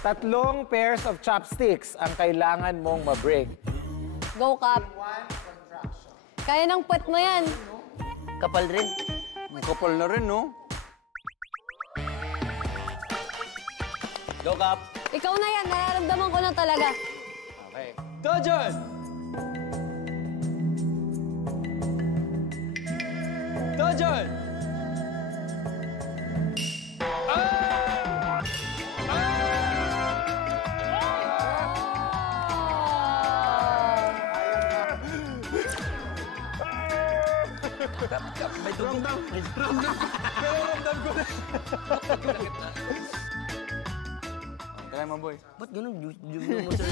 Tatlong pairs of chopsticks ang kailangan mong ma-break. Go, Cap. Kaya ng puwet mo yan. Kapal rin. Kapal na rin, no? Go, Cap. Ikaw na yan. Nararamdaman ko na talaga. Okay. Dodger! Dodger! May tubig. Ramdam. Pero ramdam ko na. Try mo, boy. Ba't ganun?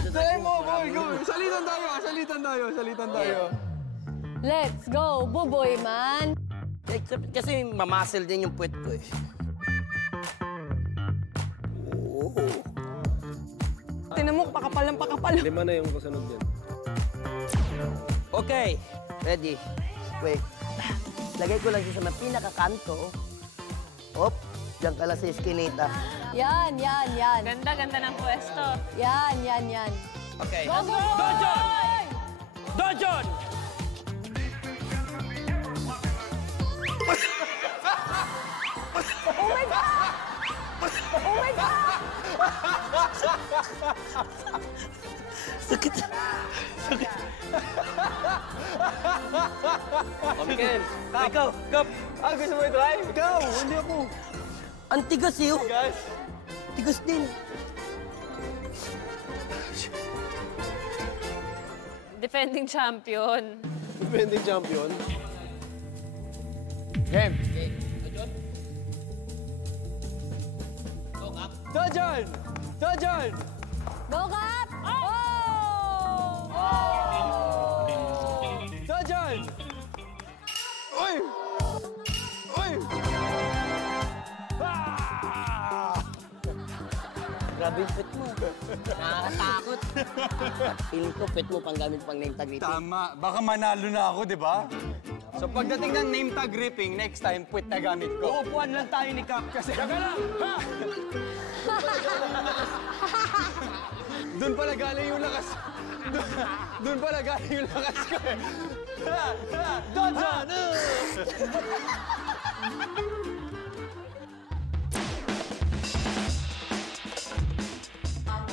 Try mo, boy. Go. Salitan tayo. Let's go, buboy man. Kasi mamuscle din yung puwet ko eh. Tinan mo, pakapal ng pakapal. 5 na yung kasunod yan. Okay. Ready. Wait. Lagay ko lang siya sa mga pinakakanto. Hop. Diyan ka lang sa eskinita. Yan. Ganda ng pwesto. Yan. Okay. Go, go, go! Dodger! Dodger! Oh my God! Oh my God! Sakit. Okay. Ikaw, Kap. Gusto mo i-try? Ikaw, hindi ako. Ang tigas eh. Oh. Guys. Tigas din. Defending champion. Defending champion. Game. Dodger! Dodger! Go, Cap! Dodger! Uy! Grabe yung pet mo. Nakakatakot. Feeling ko pet mo pang gamit pang name tag ripping. Tama. Baka manalo na ako, di ba? So pagdating ng name tag ripping, next time, puwit na gamit ko. Uupuan lang tayo ni Cap kasi. Doon pala galing yung lakas. Doon pala galing yung lakas ko eh. Dodger!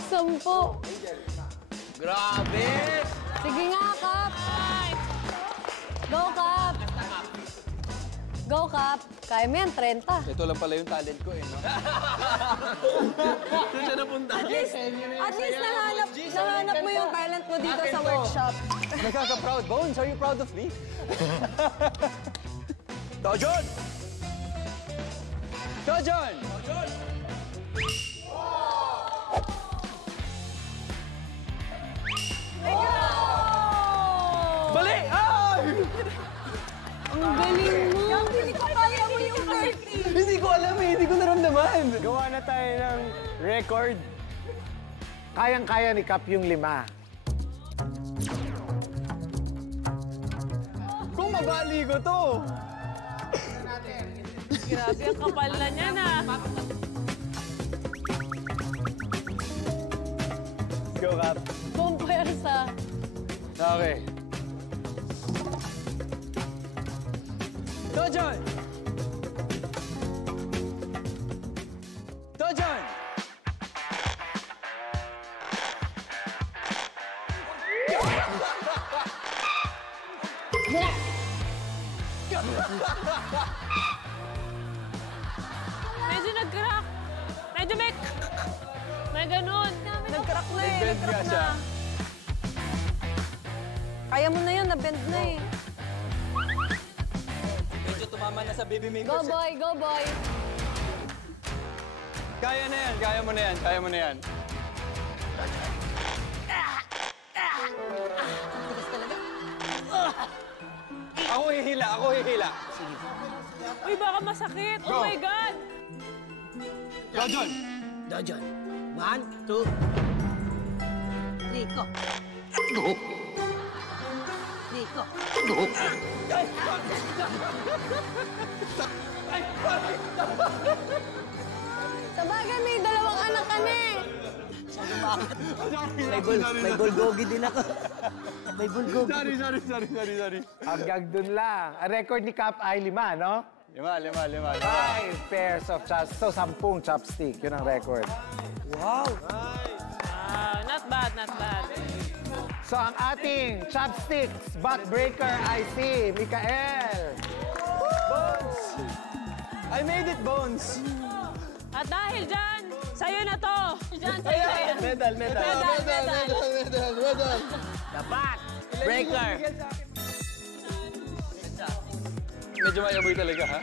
Sampo. Grabe! Sige nga, Cap. Go, Cap. Go, Cap. Kaya mo yan, 30. Ito lang pala yung talent ko eh, no? Doon siya napunta. At least nahanap mo yung talent mo dito sa workshop. Nagkaka-proud. Bones, are you proud of me? Dodger! Dodger! Bali! Ay! Ang galing mo. Hindi ko kaya mo yung 30. Hindi ko alam eh, hindi ko naramdaman. Gawa na tayo ng record. Kayang-kaya ni Cap yung 5. Kung mabali ko to. Grabe, ang kapal na niya na. Go, Cap. Pumpersa. Okay. Dodger! Dodger! Medyo nag-crack. Medyo may ganun. Nag-crack na eh. Bend nga siya. Kaya mo na yun, na-bend na eh. Medyo tumama na sa baby maker. Go, boy. Go, boy. Kaya na yan, kaya mo na yan, kaya mo na yan. Ako hihila, ako hihila. Uy, baka masakit. Oh my God. Dodger! Dodger. 1, 2, 3, go. Rico. Sa bagay, may 2 anak ka na eh. May bulgogi din ako. May bulgogi. Sorry. Hanggang dun lang. Ang record ni Cap ay 5, no? Lima. 5 pairs of chopsticks. So, 10 chopstick. Yun ang record. Wow. Not bad, not bad. So, ang ating chopsticks butt breaker ay si Mikael. I made it, Bones. At dahil dyan, sa'yo na to. Dyan, sa'yo na yan. Medal. The back breaker. Medyo mayaboy talaga, ha?